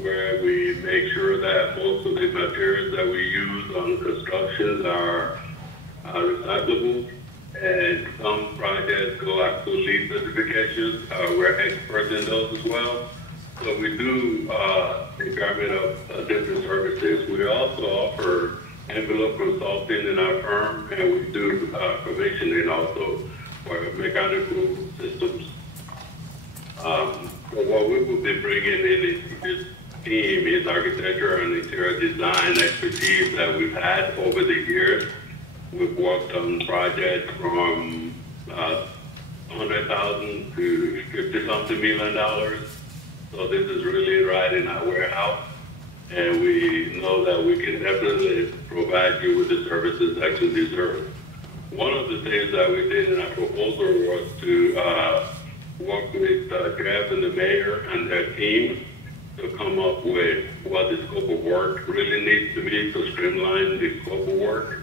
where we make sure that most of the materials that we use on construction are recyclable. And some projects go up to LEED certifications. We're experts in those as well. So we do a gamut of different services. We also offer envelope consulting in our firm, and we do commissioning also for mechanical systems. So what we will be bringing in this team is architecture and interior design expertise that we've had over the years. We've worked on projects from $100,000 to $50-something million. So this is really right in our warehouse, and we know that we can definitely provide you with the services that you deserve. One of the things that we did in our proposal was to work with Jeff and the mayor and their team to come up with what the scope of work really needs to be to streamline the scope of work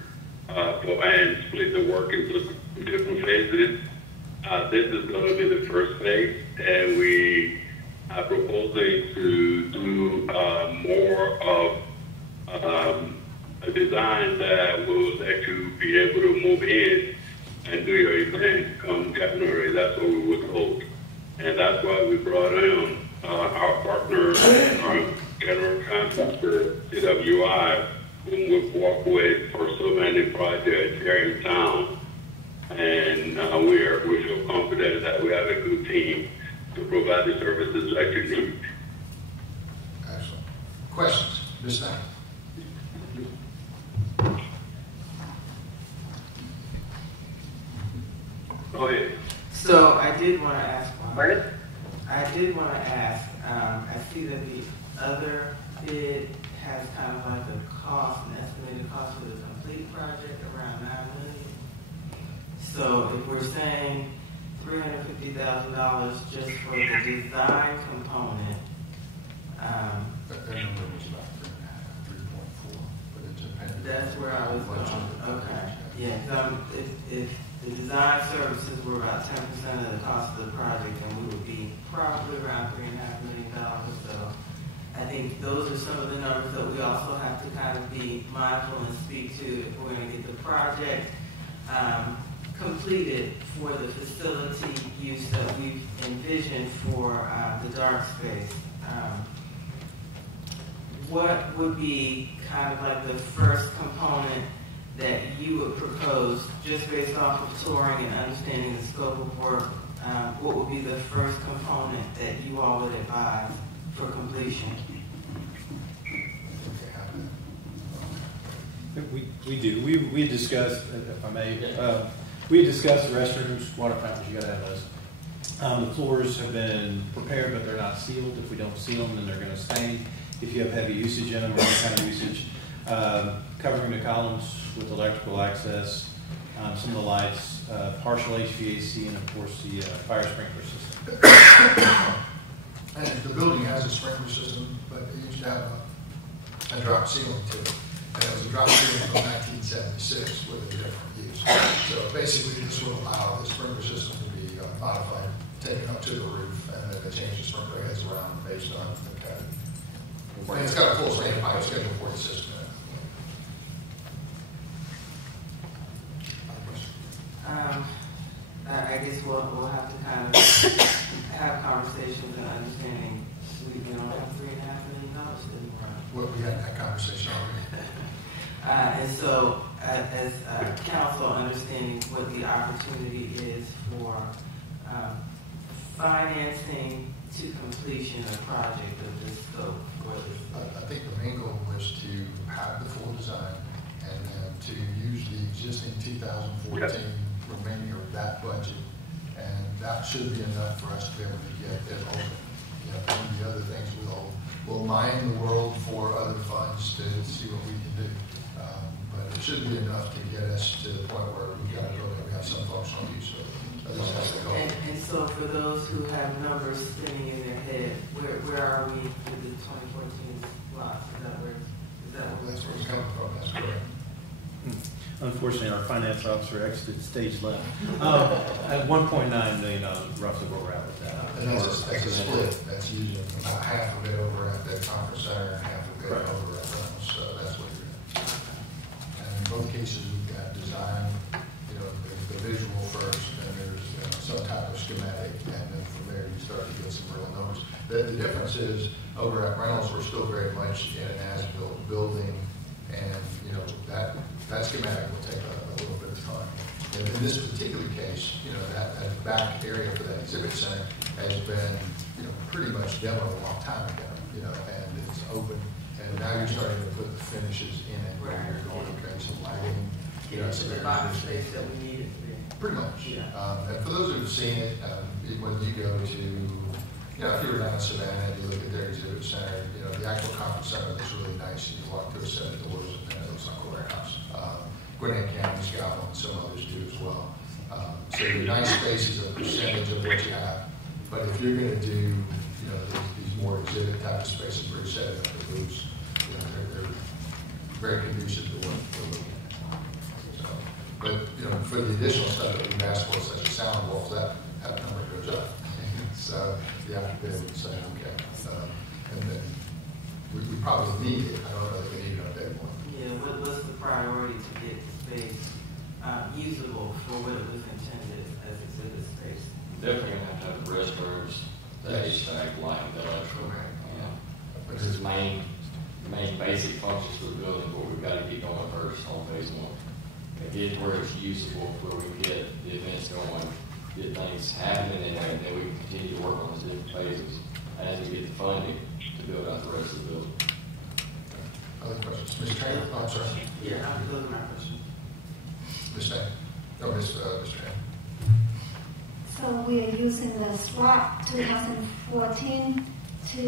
and split the work into different phases. This is going to be the first phase, and we are proposing to do more of a design that will let you be able to move in and do your event come January. That's what we were told. And that's why we brought in our partner, our general contractor, CWI, whom we've worked with for so many projects here in town. And we feel confident that we have a good team to provide the services that you need. Excellent. Questions? Ms. Knight? Go ahead. So I did want to ask one. I did want to ask, I see that the other bid has kind of like a cost, an estimated cost for the complete project around $9 million. So if we're saying $350,000 just for the design component, That number was about 3.4, but it depended. that's where I was going. Okay. Yeah, if the design services were about 10% of the cost of the project, and we would be probably around $3.5 million. So I think those are some of the numbers that we also have to kind of be mindful and speak to if we're going to get the project completed for the facility use that we've envisioned for the dark space. What would be kind of like the first component that you would propose, just based off of touring and understanding the scope of work? What would be the first component that you all would advise for completion? We do. We discussed, if I may, we discussed the restrooms, water fountains. You got to have those. The floors have been prepared, but they're not sealed. If we don't seal them, then they're going to stain. If you have heavy usage in them or any kind of usage, covering the columns with electrical access, some of the lights, partial HVAC, and of course the fire sprinkler system. And the building has a sprinkler system, but it used to have a drop ceiling to it. And it was a drop ceiling from 1976 with a different use. So basically this will allow the sprinkler system to be modified, taken up to the roof, and then change the sprinkler heads around based on the code. And it's got a full standby schedule for the system. I guess we'll have to kind of have conversations and understanding we don't have $3.5 million anymore. Well, we had that conversation already. And so, as council, understanding what the opportunity is for financing to completion a project of this scope. I think the main goal was to have the full design and then to use the existing 2014 remaining of that budget, and that should be enough for us to be able to get it open. You know, some of the other things we'll mine the world for other funds to see what we can do, but it should be enough to get us to the point where we've got a building, we have some functional use of it. That's the goal. And so for those who have numbers spinning in their head, where are we with the 2014 lots? That's where it's coming from, that's correct. Unfortunately, our finance officer exited stage left. At $1.9 million, roughly where we're at with that. And that's a split. That's using about half of it over at the conference center and half of it over at Reynolds. So that's what you're doing. And in both cases, we've got design, you know, the visual first, and there's some type of schematic, and then from there you start to get some real numbers. The difference is over at Reynolds, we're still very much in an as-built building, and you know that schematic will take a little bit of time. And in this particular case, you know, that back area for that exhibit center has been, you know, pretty much demoed a long time ago, you know, and it's open, and now you're starting to put the finishes in it, where you're going, okay, some lighting, you know, some the box space that we needed. pretty much. Yeah. And for those who've seen it, when you go to, you know, if you were down in Savannah and you look at their exhibit center, you know, the actual conference center looks really nice. You walk through a set of doors and it looks like a warehouse. Gwinnett County's got one, some others do as well. So the nice space is a percentage of what you have. But if you're going to do, you know, these more exhibit type of spaces where you're setting up the booths. You know, they're very conducive to what we're looking at. So, but, you know, for the additional stuff that we've asked for, such as sound walls, that number goes up. So you have to be able to say, okay. And then we probably need it. I don't know that we need it on day one. Yeah, what's the priority to get the space usable for what it was intended as exhibit space? Definitely gonna have to have the restrooms, the HVAC, lighting, the electrical. Which is the main basic functions for the building, but we've got to get going first on phase one. And get where it's usable, where we get the events going, get things happening in there, and then we can continue to work on those different phases as we get the funding to build out the rest of the building. Other questions? Ms. Taylor? Oh, I'm sorry. Yeah, those are my questions. Ms. Taylor? No, Mr. Taylor. So we are using the SWAT 2014 to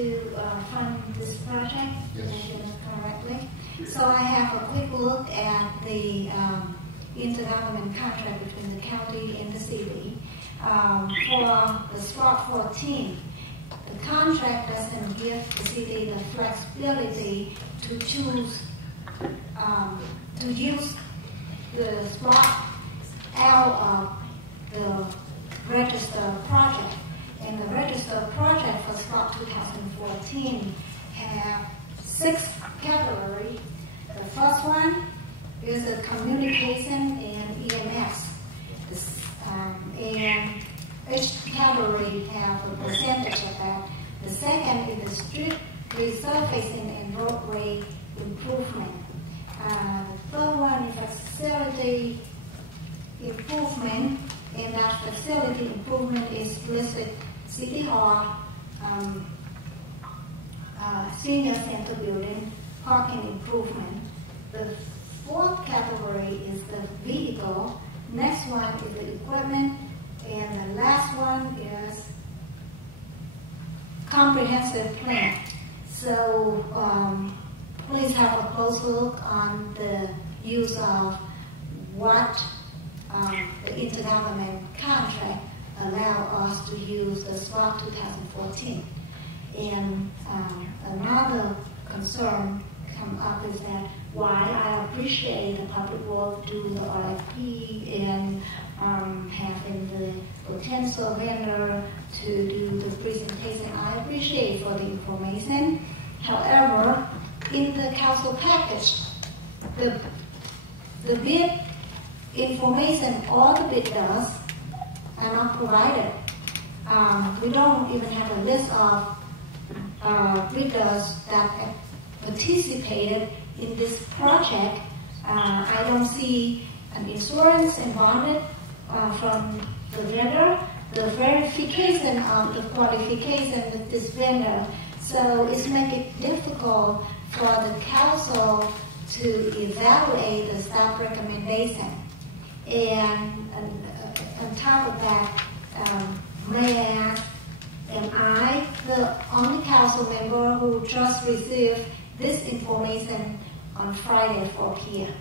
fund this project, yes. If I get it correctly. So I have a quick look at the intergovernment contract between the county and the city. For the SWAT 14, the contract doesn't give the city the flexibility to choose to use the SWAT out of the register project. And the register project for SWAT 2014 have 6 categories. The first one is a communication and EMS. And each category have a percentage of that. The second is the street resurfacing and roadway improvement. The third one is facility improvement, and that facility improvement is listed City Hall, Senior Center Building, parking improvement. The fourth category is the vehicle. Next one is the equipment, and the last one is comprehensive plan. So please have a close look on the use of what the intergovernment contract allow us to use the SWAT 2014. And another concern come up is that while I appreciate the public work do the RFP and having the potential vendor to do the presentation, I appreciate for the information. However, in the council package, the bid information, all the bid does, are not provided. We don't even have a list of bidders that participated in this project. I don't see an insurance involved from the vendor, the verification of the qualification with this vendor. So it's making it difficult for the council to evaluate the staff recommendation. And on top of that, may I ask, am I the only council member who just received this information on Friday at 4 p.m.?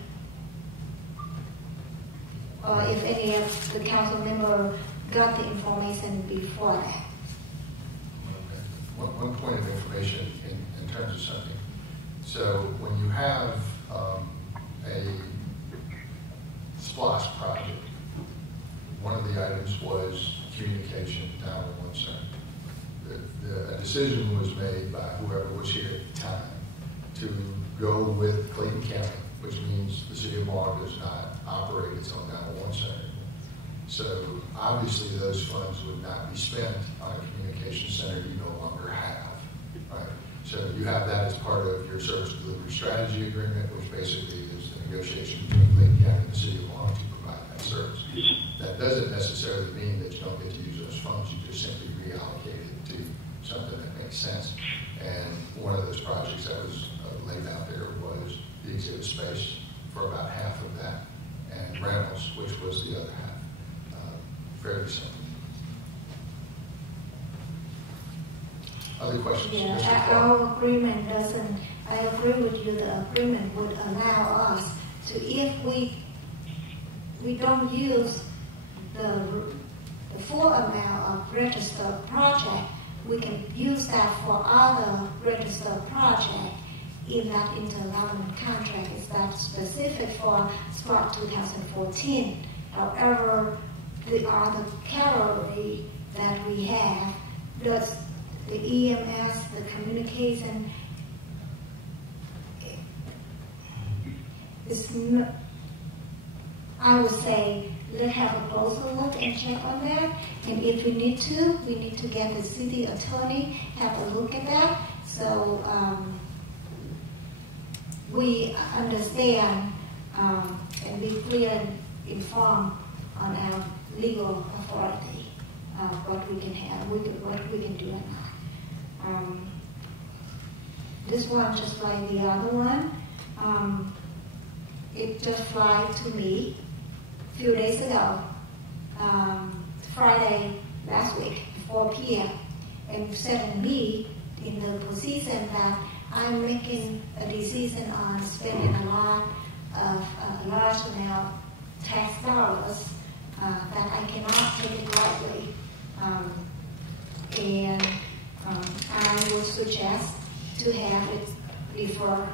Or if any of the council member got the information before that? One point of information in terms of something. So when you have a SPLOST project, one of the items was communication to 911 center. A decision was made by whoever was here at the time to go with Clayton County, which means the city of Morrow does not operate its own 911 center. So obviously those funds would not be spent on a communication center you no longer have, right? So you have that as part of your service delivery strategy agreement, which basically is the negotiation between Clayton County and the city of Morrow to provide that service. That doesn't necessarily mean that you don't get to use those funds, you just simply reallocate it to something that makes sense. And one of those projects that was laid out there was the exhibit space for about half of that, and rentals, which was the other half. Fairly simple. Other questions? Yeah, our agreement doesn't, I agree with you, the agreement would allow us to, if we don't use the full amount of registered project, we can use that for other registered projects in that intergovernmental contract. Is that specific for SPARK 2014? However, the other category that we have, does the EMS, the communication, is not, I would say, let's have a closer look and check on that. And if we need to get the city attorney, have a look at that. So we understand and be clear and informed on our legal authority, what we can have, what we can do or not. This one, just like the other one, it just flight to me a few days ago, Friday last week, 4 p.m., and setting me in the position that I'm making a decision on spending a lot of large amount of tax dollars that I cannot take it lightly. And I would suggest to have it before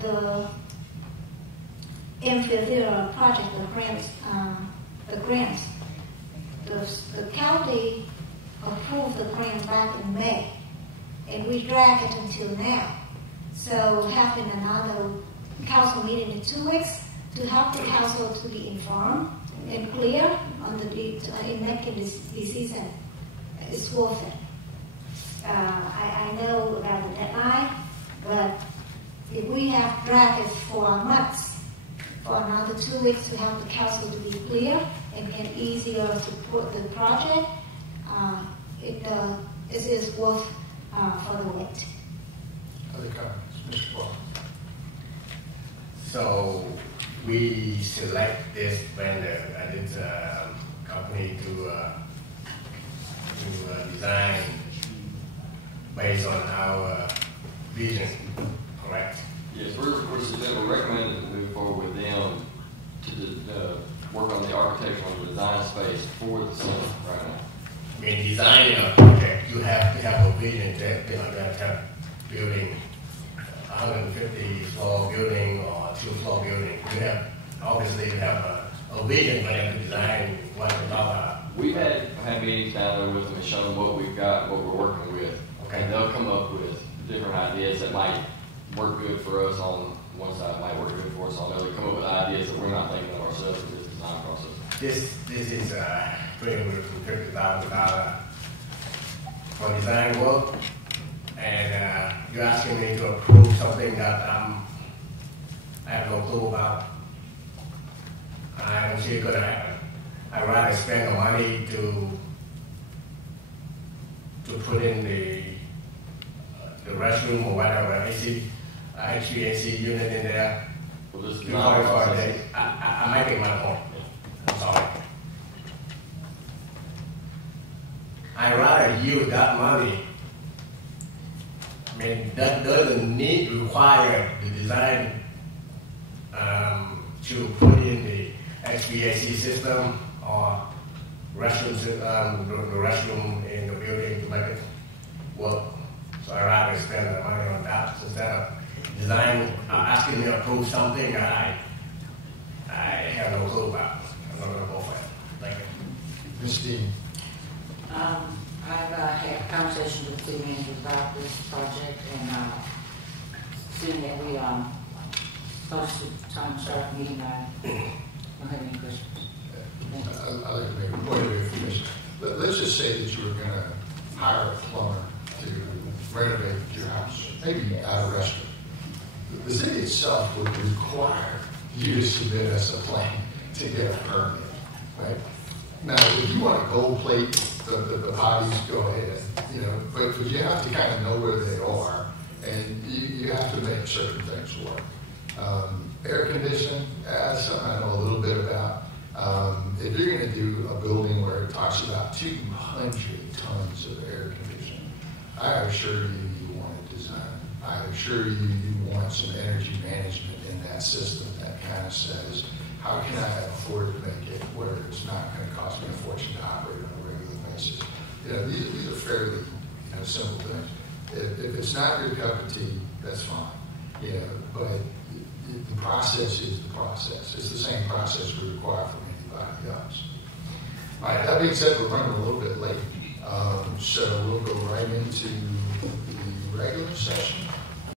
the amphitheater project, the grants. The county approved the grant back in May, and we drag it until now. So having another council meeting in 2 weeks to help the council to be informed and clear on in making this decision is worth it. I know about the deadline, but if we have dragged it for months, for another 2 weeks to help the council to be clear and get easier to put the project, it is worth for the wait. Other comments, Mr. Paul? So we select this vendor, this company to design based on our vision, correct? Yes, we're recommending to move forward with them to work on the architectural and design space for the center right now. I mean, designing a project, you have to have a vision that that have building 150 floor building or 2-floor building. You have obviously you have a vision for them to design what to talk about. We've had meetings down there with them and show them what we've got and what we're working with. Okay. And they'll come up with different ideas that might work good for us on one side, might work good for us on the other. Come up with ideas that we're not thinking of ourselves in this design process. This is $350,000 for design work, and you're asking me to approve something that I have no clue about. I don't see it gonna happen. I'd rather spend the money to put in the restroom or whatever, HVAC unit in there. Well, this is You not know, a for a process. day. I'm making my point. I'm sorry. I'd rather use that money. I mean, that doesn't require the design to put in the HVAC system or restrooms, the restroom in the building to make it work. So I'd rather spend the money on that instead of design, asking me to approve something that I have no clue about. I'm not going to go for it. Thank you. Ms. Dean? I've had conversations with city managers about this project, and seeing that we close to time to start the meeting, I don't have any questions. I'd like to make a point of information. Let's just say that you were going to hire a plumber to renovate your house, maybe add a restroom. The city itself would require you to submit us a plan to get a permit, right? Now, if you want to gold plate the bodies, go ahead, but you have to kind of know where they are, and you have to make certain things work. Air conditioning, that's something I know a little bit about. If you're going to do a building where it talks about 200 tons of air conditioning, I assure you want it designed. I assure you want some energy management in that system that kind of says, how can I afford to make it where it's not going to cost me a fortune to operate on a regular basis? these are fairly, simple things. If it's not your cup of tea, that's fine. But the process is the process. It's the same process we require from anybody else. All right, that being said, we're running a little bit late. So we'll go right into the regular session.